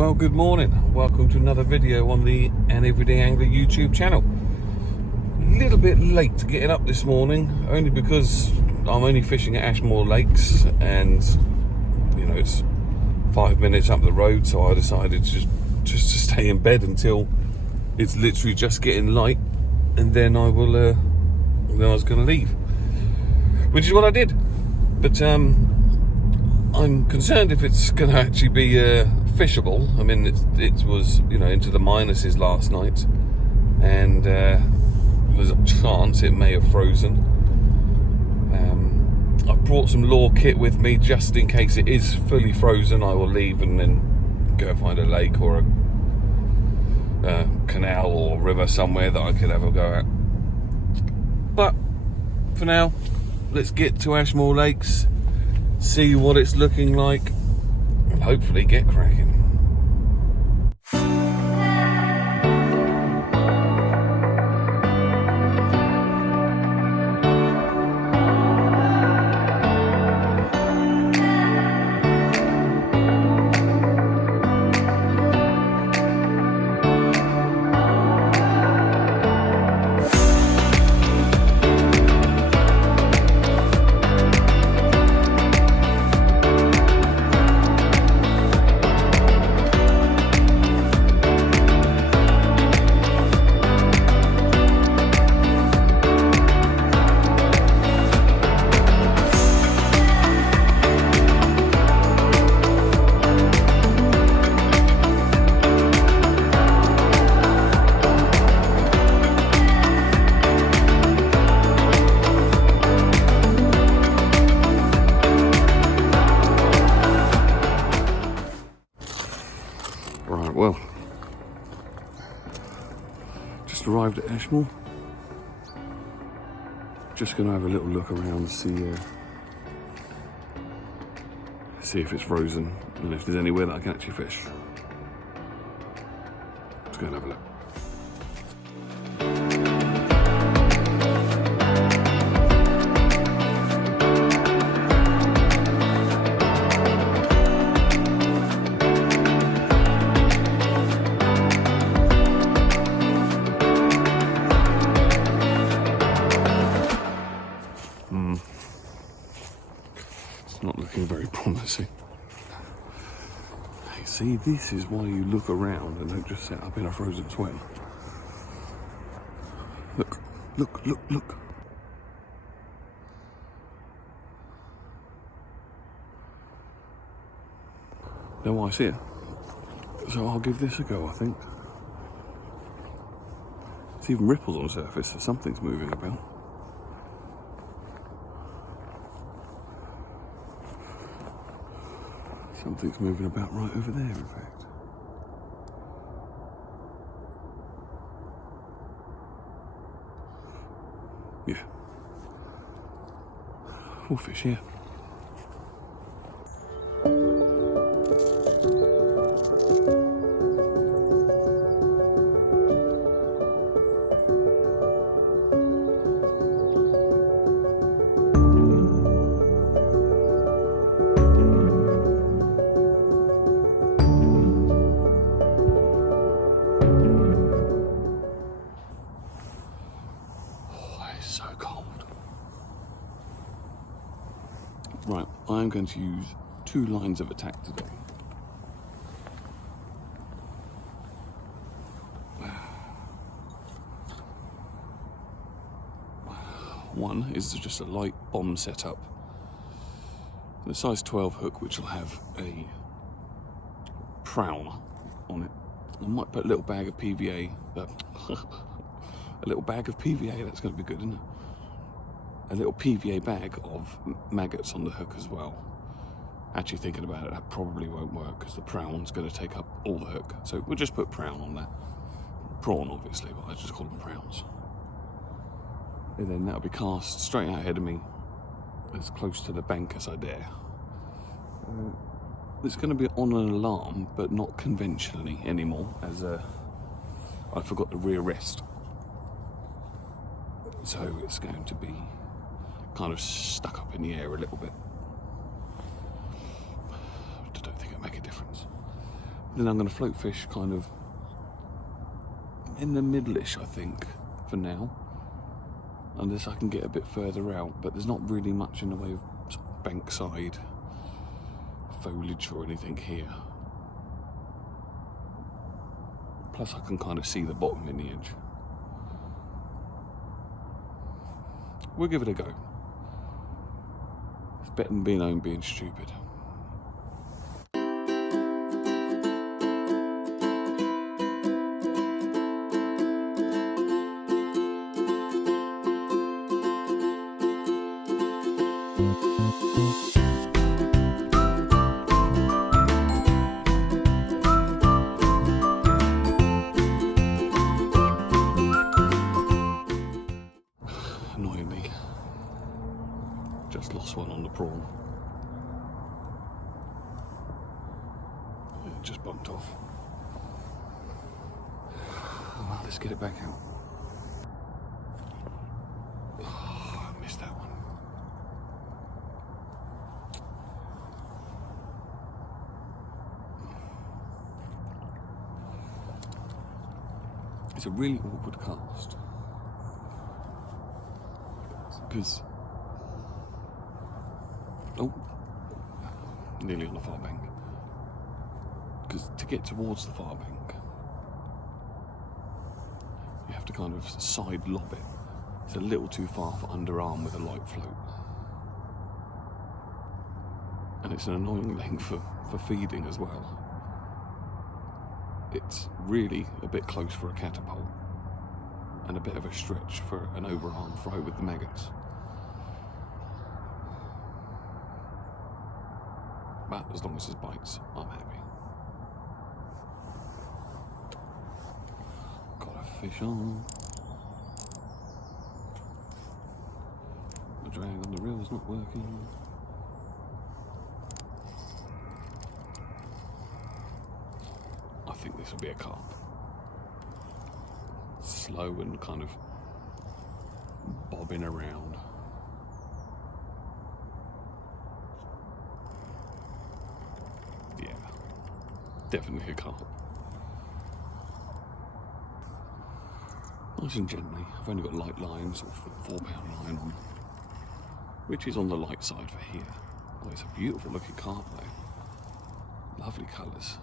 Well, good morning. Welcome to another video on the An Everyday Angler YouTube channel. A little bit late getting up this morning, only because I'm only fishing at Ashmoor lakes, and you know it's 5 minutes up the road, so I decided to just to stay in bed until it's literally just getting light, and then I will. Then I was going to leave, which is what I did. But I'm concerned if it's going to actually be fishable. I mean, it was, you know, into the minuses last night, and there's a chance it may have frozen. I've brought some lure kit with me just in case it is fully frozen. I will leave and then go find a lake or a canal or river somewhere that I could have a go at. But for now, let's get to Ashmoor Lakes, see what it's looking like, and hopefully get cracking. Right, well, just arrived at Ashmoor. Just going to have a little look around, see if it's frozen and if there's anywhere that I can actually fish. Let's go and have a look. Not looking very promising. Hey, see, this is why you look around and don't just set up in a frozen swim. Look, look, look, look. No ice here, so I'll give this a go, I think. There's even ripples on the surface, so something's moving about. Something's moving about right over there, in fact. Yeah. We'll fish here. Right, I'm going to use 2 lines of attack today. One is just a light bomb setup, the size 12 hook, which will have a prowl on it. I might put a little bag of PVA, a little bag of PVA, that's going to be good, isn't it? A little PVA bag of maggots on the hook as well. Actually thinking about it, that probably won't work because the prawn's going to take up all the hook. So we'll just put prawn on that. Prawn obviously, but I just call them prawns. And then that'll be cast straight out ahead of me, as close to the bank as I dare. It's going to be on an alarm, but not conventionally anymore, as I forgot the rear rest. So it's going to be kind of stuck up in the air a little bit. I don't think it'll make a difference. Then I'm going to float fish kind of in the middle-ish, I think, for now. Unless I can get a bit further out, but there's not really much in the way of sort of bankside foliage or anything here. Plus I can kind of see the bottom in the edge. We'll give it a go. It's better than being home being stupid. Annoyingly, just lost one on the prawn. It just bumped off. Well, let's get it back out. Oh, I missed that one. It's a really awkward cast. Because, oh, nearly on the far bank. Because to get towards the far bank, you have to kind of side lob it. It's a little too far for underarm with a light float. And it's an annoying length for feeding as well. It's really a bit close for a catapult and a bit of a stretch for an overarm throw with the maggots. But as long as there's bites, I'm happy. Got a fish on. The drag on the reel's not working. I think this will be a carp. Slow and kind of bobbing around. Yeah, definitely a carp. Nice and gently. I've only got light line, sort of 4-pound line on, which is on the light side for here. Oh, it's a beautiful looking carp though. Lovely colours.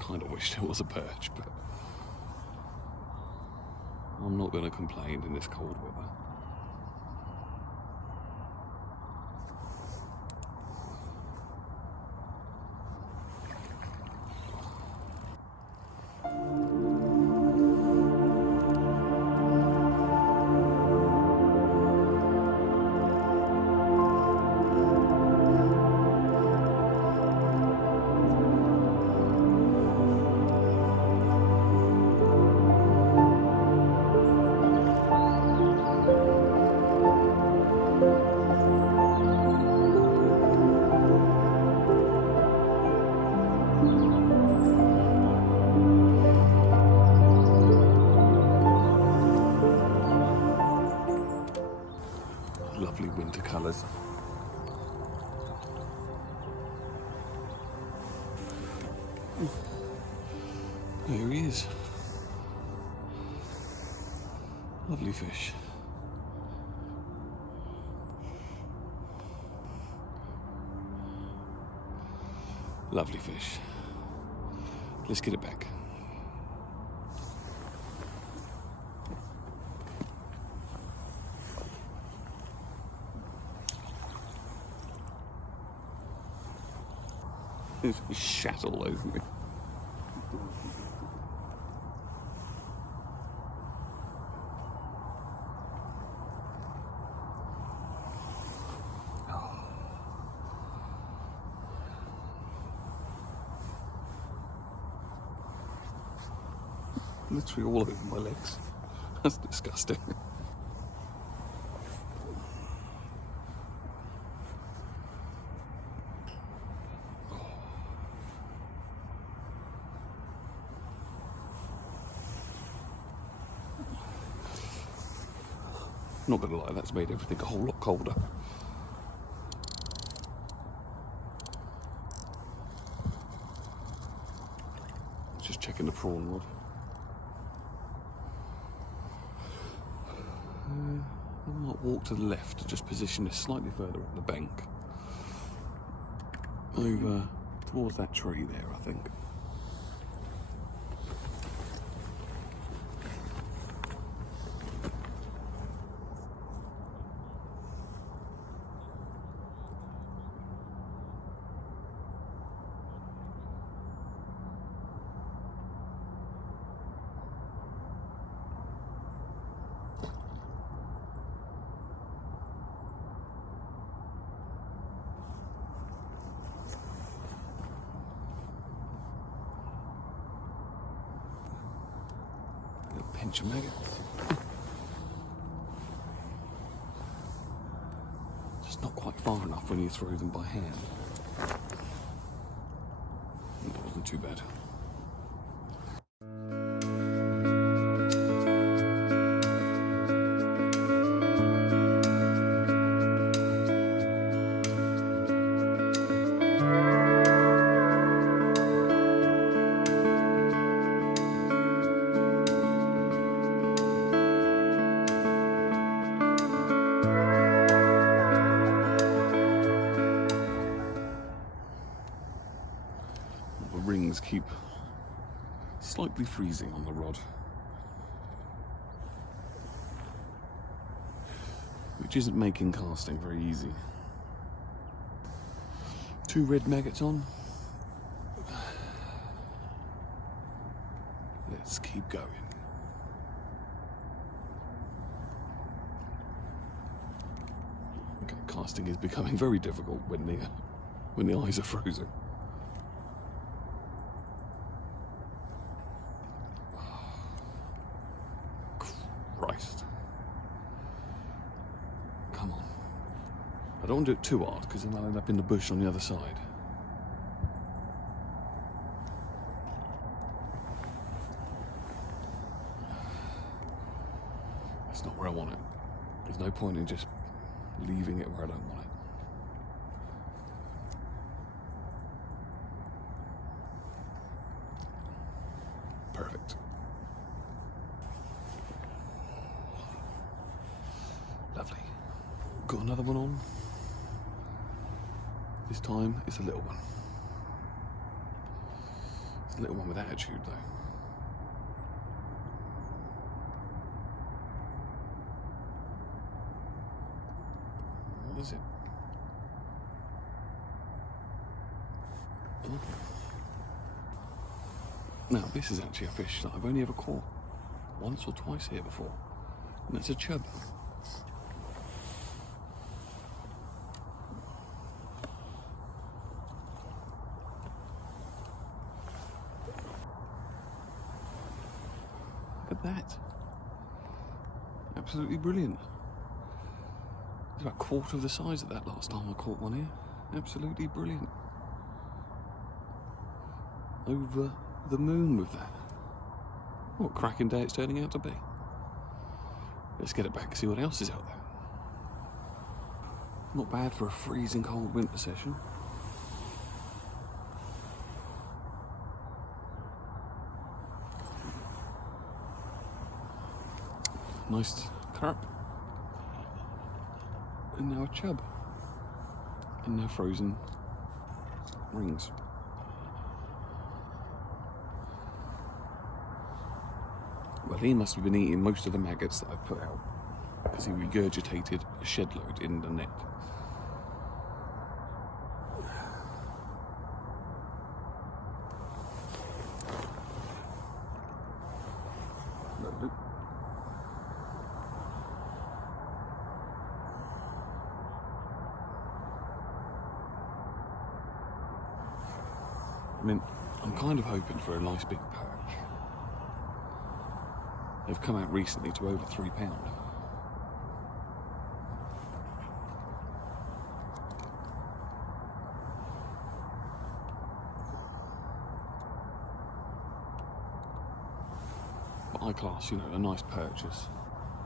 Kind of wish there was a perch, but I'm not going to complain in this cold weather. Lovely winter colours. There he is. Lovely fish. Lovely fish. Let's get it back. It's shat all over me. Literally all over my legs. That's disgusting. Not gonna lie, that's made everything a whole lot colder. Just checking the prawn rod. I might walk to the left to just position this slightly further up the bank. Over towards that tree there, I think. Pinch of maggots. Just not quite far enough when you throw them by hand. That wasn't too bad. Rings keep slightly freezing on the rod, which isn't making casting very easy. 2 red maggots on. Let's keep going. Okay, casting is becoming very difficult when the eyes are frozen. Christ. Come on. I don't want to do it too hard because then I'll end up in the bush on the other side. That's not where I want it. There's no point in just leaving it where I don't want it. Perfect. Lovely. Got another one on. This time it's a little one. It's a little one with attitude though. What is it? Oh. Now this is actually a fish that I've only ever caught once or twice here before, and that's a chub. Look at that. Absolutely brilliant. It's about a quarter of the size of that last time I caught one here. Absolutely brilliant. Over the moon with that. What a cracking day it's turning out to be. Let's get it back and see what else is out there. Not bad for a freezing cold winter session. Nice carp. And now a chub. And now frozen rings. Well, he must have been eating most of the maggots that I put out because he regurgitated a shed load in the net. Lovely. I mean, I'm kind of hoping for a nice big perch. They've come out recently to over £3. But I class, a nice purchase,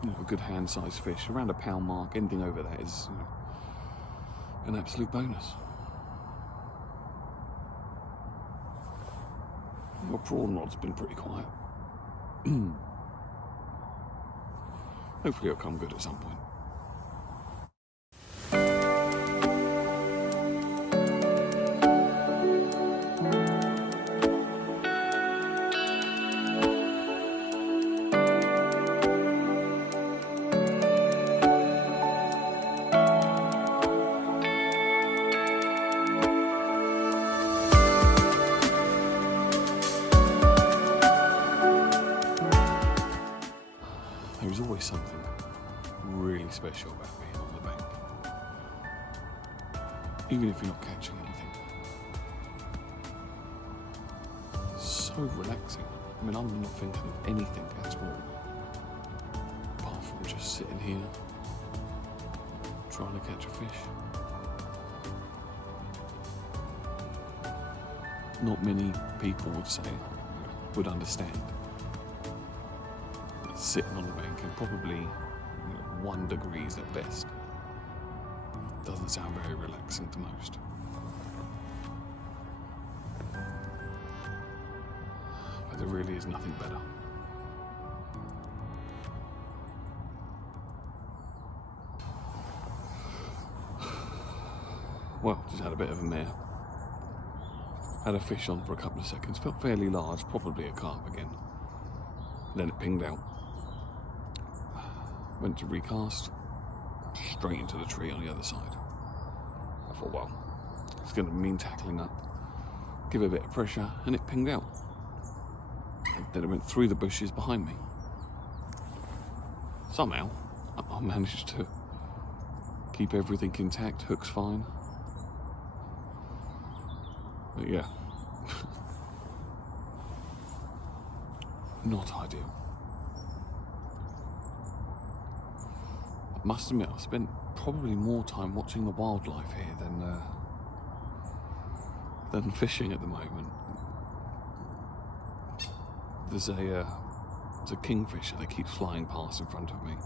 a good hand-sized fish, around a £1 mark. Anything over that is, an absolute bonus. Your prawn rod's been pretty quiet. Hopefully it'll come good at some point. There's always something really special about being on the bank. Even if you're not catching anything. It's so relaxing. I mean, I'm not thinking of anything at all. Apart from just sitting here, trying to catch a fish. Not many people would understand. Sitting on the bank and probably 1 degree at best. Doesn't sound very relaxing to most. But there really is nothing better. Well, just had a bit of a mare. Had a fish on for a couple of seconds, felt fairly large, probably a carp again. Then it pinged out. Went to recast, straight into the tree on the other side. I thought, well, it's going to mean tackling up, give it a bit of pressure, and it pinged out. And then it went through the bushes behind me. Somehow, I managed to keep everything intact, hook's fine. But yeah, not ideal. Must admit, I've spent probably more time watching the wildlife here than fishing at the moment. There's a kingfisher that keeps flying past in front of me,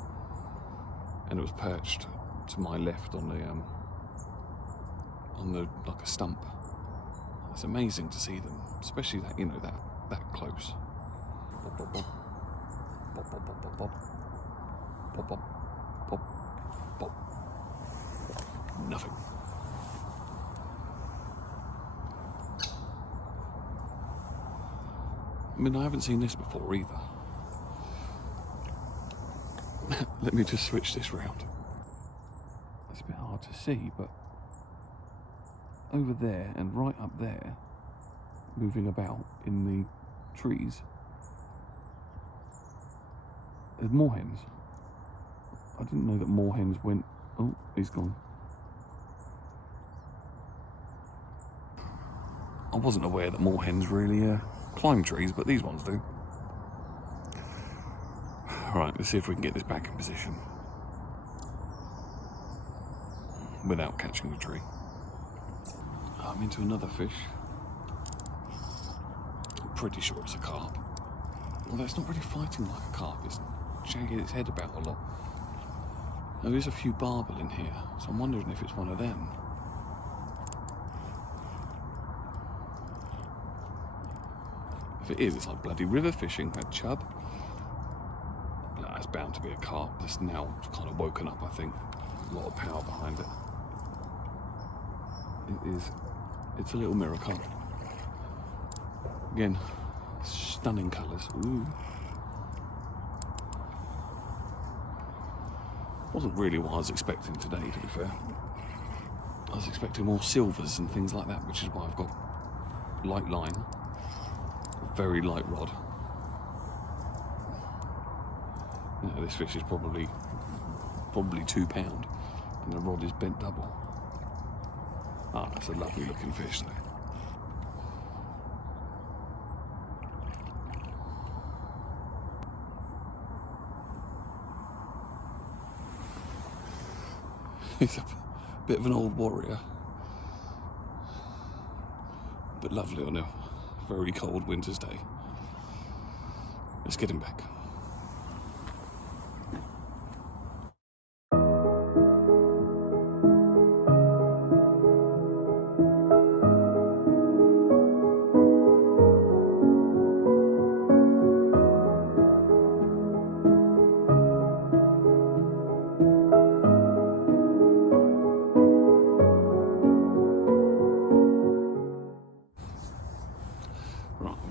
and it was perched to my left on the like a stump. It's amazing to see them, especially that that close. Pop, pop, pop. Pop, pop, pop, pop, pop. Pop, pop. Pop, pop. Nothing. I mean, I haven't seen this before either. Let me just switch this round. It's a bit hard to see, but over there and right up there, moving about in the trees, there's moorhens. I didn't know that moorhens went... Oh, he's gone. I wasn't aware that moorhens really climb trees, but these ones do. Alright, let's see if we can get this back in position without catching the tree. I'm into another fish. I'm pretty sure it's a carp. Although it's not really fighting like a carp, it's shaking its head about a lot. There is a few barbel in here, so I'm wondering if it's one of them. If it is, it's like bloody river fishing at Chub. Nah, it's bound to be a carp that's now kind of woken up, I think. A lot of power behind it. It is. It's a little mirror carp. Again, stunning colours. Ooh. Wasn't really what I was expecting today, to be fair. I was expecting more silvers and things like that, which is why I've got light line, very light rod. You know, this fish is probably £2, and the rod is bent double. Ah, that's a lovely looking fish there. He's a bit of an old warrior, but lovely on a very cold winter's day. Let's get him back.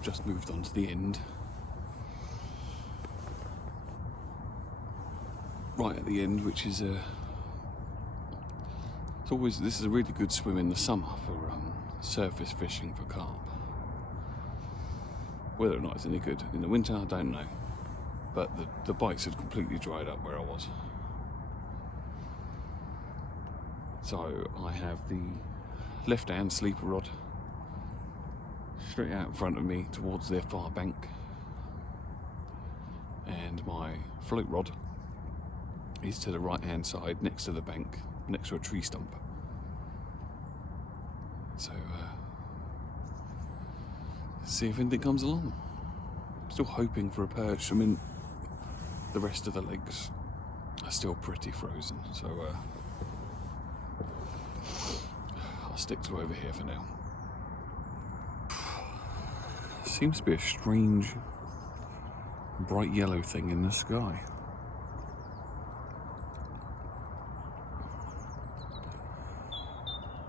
just moved on to the end. Right at the end, which is this is a really good swim in the summer for surface fishing for carp. Whether or not it's any good in the winter, I don't know. But the bites had completely dried up where I was. So I have the left hand sleeper rod straight out in front of me towards their far bank, and my float rod is to the right hand side next to the bank, next to a tree stump. So see if anything comes along. Still hoping for a perch. I mean, the rest of the legs are still pretty frozen, so I'll stick to over here for now. Seems to be a strange bright yellow thing in the sky.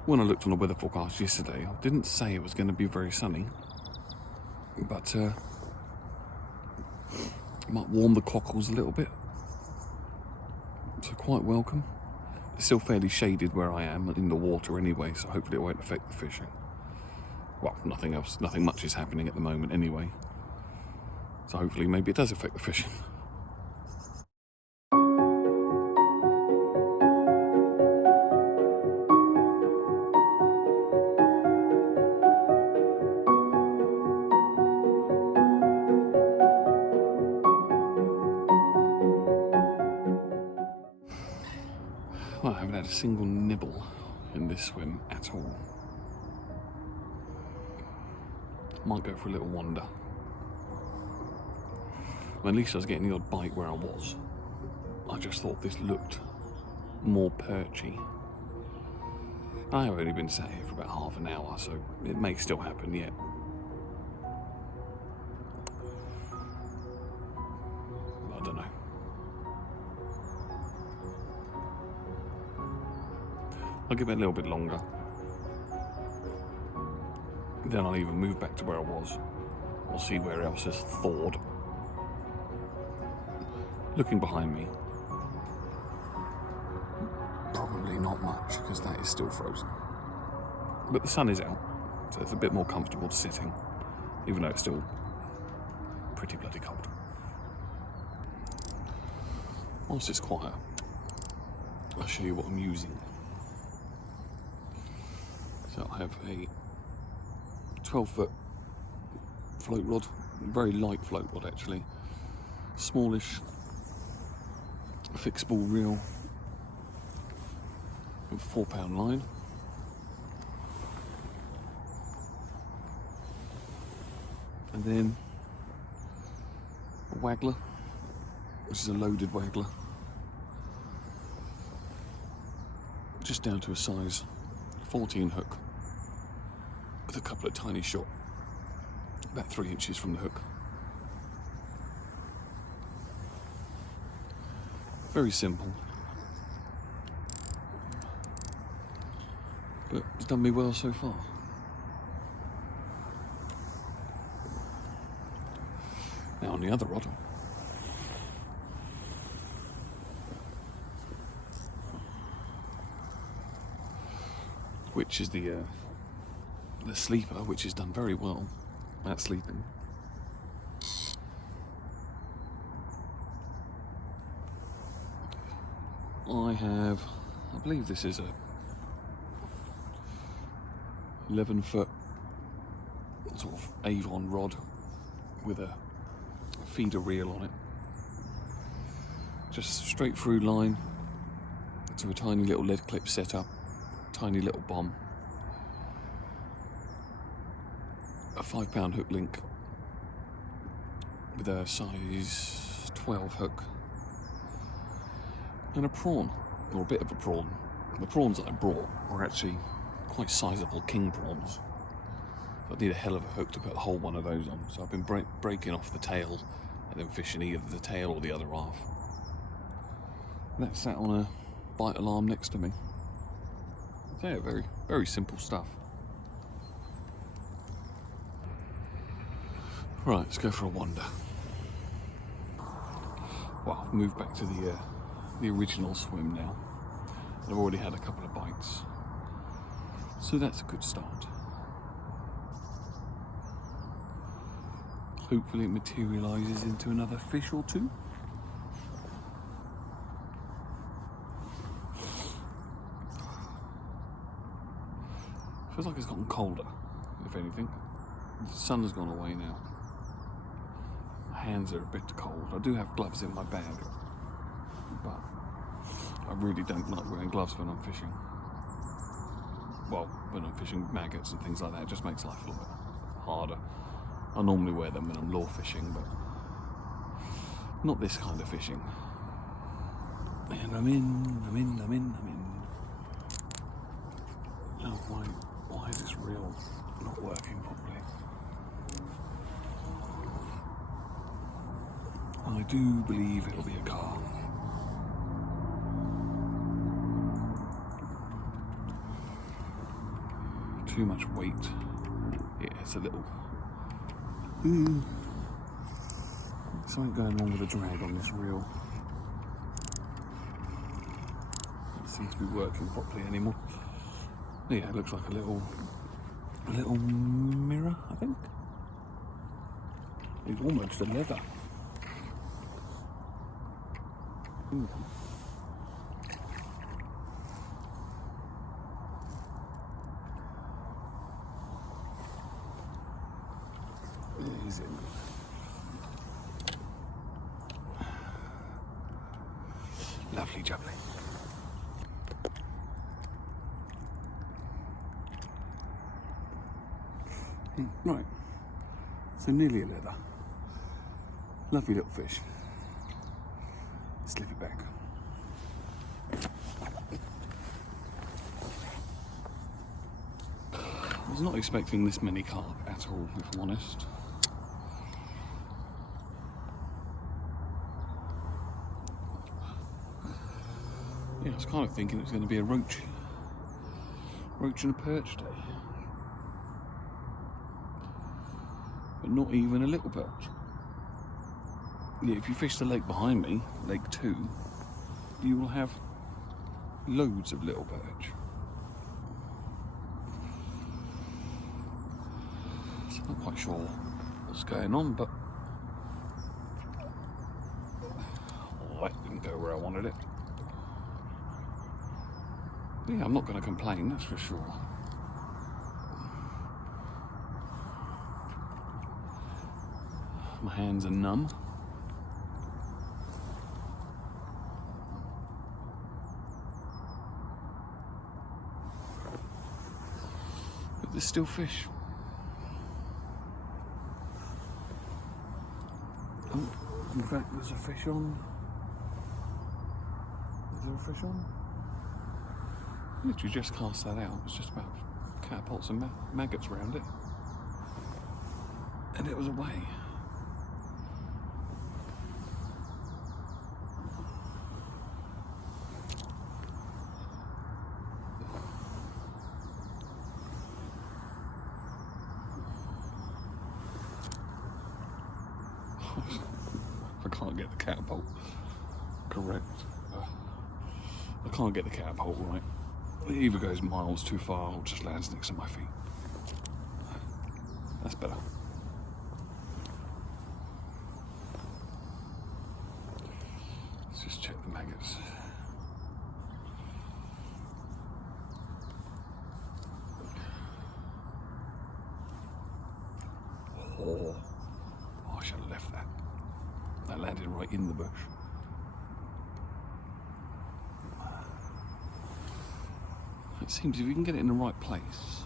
When I looked on the weather forecast yesterday, I didn't say it was going to be very sunny, but it might warm the cockles a little bit, so quite welcome. It's still fairly shaded where I am in the water anyway, so hopefully it won't affect the fishing. Well, nothing much is happening at the moment anyway, so hopefully maybe it does affect the fishing. Well, I haven't had a single nibble in this swim at all. Might go for a little wander. Well, at least I was getting the odd bite where I was. I just thought this looked more perchy. I have only been sat here for about half an hour, so it may still happen yet. I don't know. I'll give it a little bit longer. Then I'll even move back to where I was. We'll see where else is thawed. Looking behind me, probably not much because that is still frozen. But the sun is out, so it's a bit more comfortable sitting, even though it's still pretty bloody cold. Whilst it's quiet, I'll show you what I'm using. So I have a 12-foot float rod, very light float rod actually, smallish fixable reel with 4-pound line. And then a waggler, which is a loaded waggler, just down to a size 14 hook with a couple of tiny shot, about 3 inches from the hook. Very simple, but it's done me well so far. Now on the other rod, which is the sleeper, which has done very well at sleeping. I believe this is a 11-foot sort of Avon rod with a feeder reel on it. Just straight through line to a tiny little lead clip setup, tiny little bomb, a 5-pound hook link with a size 12 hook, and a prawn, or a bit of a prawn. The prawns that I brought were actually quite sizable king prawns. I need a hell of a hook to put a whole one of those on, so I've been breaking off the tail and then fishing either the tail or the other half. That sat on a bite alarm next to me. So yeah, very, very simple stuff. Right, let's go for a wander. Well, I've moved back to the original swim now. I've already had a couple of bites, so that's a good start. Hopefully it materialises into another fish or two. Feels like it's gotten colder, if anything. The sun has gone away now. My hands are a bit cold. I do have gloves in my bag, but I really don't like wearing gloves when I'm fishing. Well, when I'm fishing maggots and things like that, it just makes life a little bit harder. I normally wear them when I'm lure fishing, but not this kind of fishing. And I'm in. Oh, why is this reel not working properly? I do believe it'll be a carp. Too much weight. Yeah, it's a little... Something going wrong with the drag on this reel. Doesn't seem to be working properly anymore. Yeah, it looks like a little mirror, I think. It's almost a leather. Ooh. He's in. Lovely jubbly. Right, so nearly a leather. Lovely little fish. Slip it back. I was not expecting this many carp at all, if I'm honest. Yeah, I was kind of thinking it was going to be a roach and a perch day. But not even a little perch. Yeah, if you fish the lake behind me, Lake 2, you will have loads of little perch. So I'm not quite sure what's going on, but that didn't go where I wanted it. Yeah, I'm not going to complain, that's for sure. My hands are numb. But there's still fish. Oh, in fact, there's a fish on. Is there a fish on? Literally just cast that out. It's just about catapults and maggots around it. And it was away. I can't get the catapult correct. I can't get the catapult right. It either goes miles too far or just lands next to my feet. That's better. Let's just check the maggots. Oh, I should have left that. That landed right in the bush. It seems if you can get it in the right place,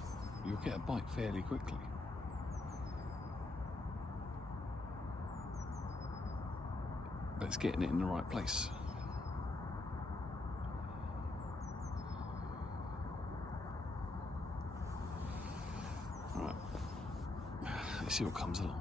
you'll get a bite fairly quickly. But it's getting it in the right place. Right. Let's see what comes along.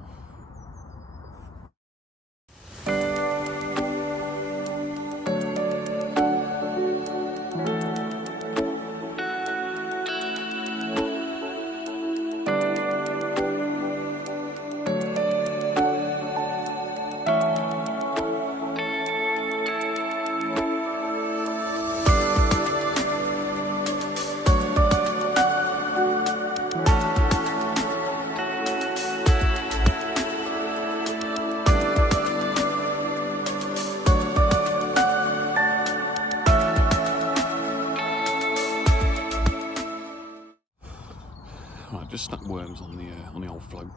stuck worms on the old float.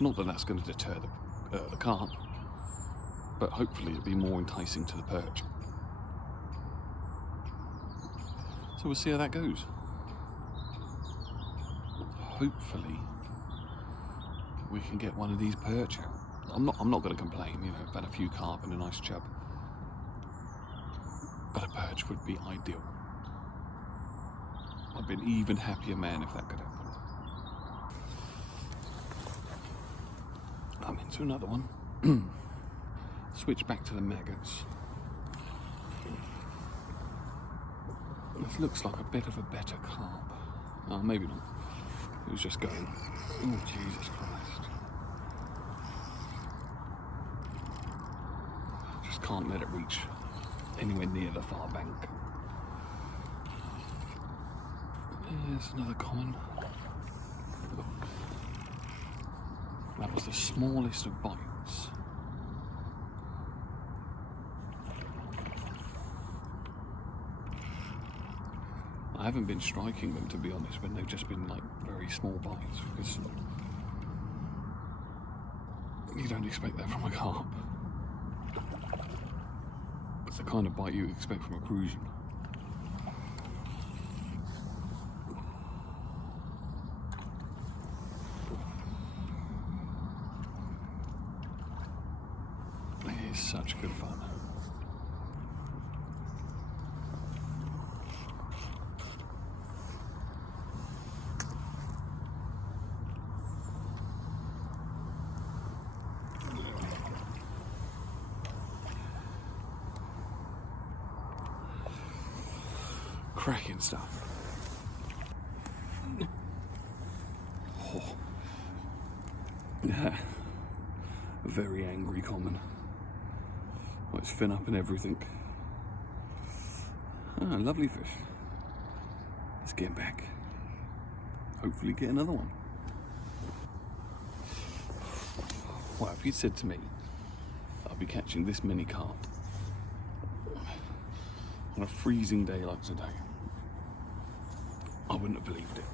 Not that that's going to deter the carp, but hopefully it'll be more enticing to the perch. So we'll see how that goes. Hopefully we can get one of these perch out. I'm not going to complain, you know, I've had a few carp and a nice chub, but a perch would be ideal. I'd be an even happier man if that could happen. I'm into another one. Switch back to the maggots. This looks like a bit of a better carp. Oh, maybe not. It was just going. Oh, Jesus Christ. Just can't let it reach anywhere near the far bank. There's another common. That was the smallest of bites. I haven't been striking them, to be honest, when they've just been like very small bites, because you don't expect that from a carp. It's the kind of bite you expect from a crucian. It is such good fun. Cracking stuff. Oh. Very angry common. Well, it's fin up and everything. Ah, lovely fish. Let's get back. Hopefully get another one. Well, if you'd said to me I'd be catching this many carp on a freezing day like today, I wouldn't have believed it.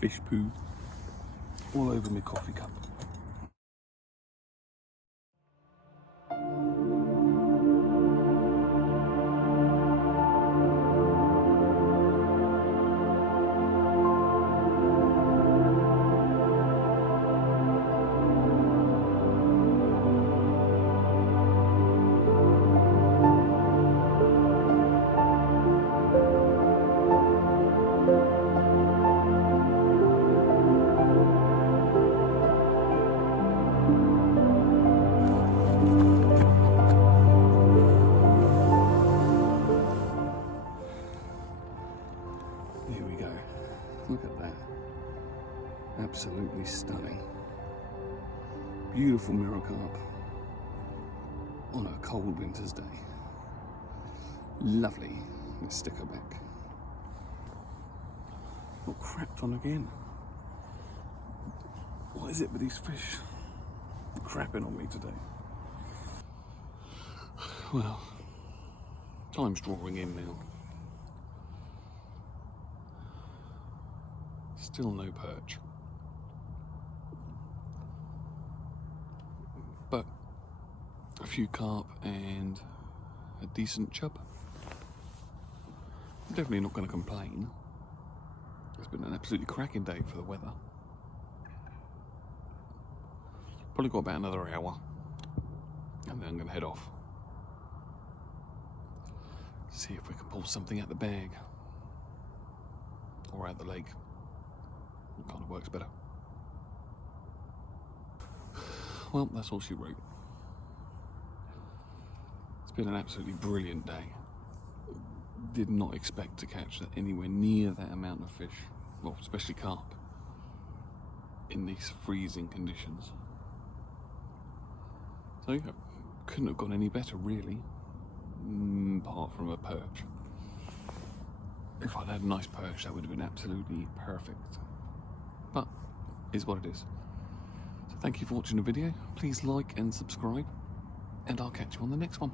Fish poo all over my coffee cup. Look at that. Absolutely stunning. Beautiful mirror carp on a cold winter's day. Lovely. Let's stick her back. Got crapped on again. What is it with these fish crapping on me today? Well, time's drawing in now. Still no perch. But a few carp and a decent chub. I'm definitely not going to complain. It's been an absolutely cracking day for the weather. Probably got about another hour and then I'm going to head off. See if we can pull something out the bag or out the lake. It kind of works better. Well, that's all she wrote. It's been an absolutely brilliant day. Did not expect to catch anywhere near that amount of fish, well, especially carp, in these freezing conditions. So yeah, couldn't have gone any better, really, apart from a perch. If I'd had a nice perch, that would have been absolutely perfect. But is what it is. So thank you for watching the video. Please like and subscribe, and I'll catch you on the next one.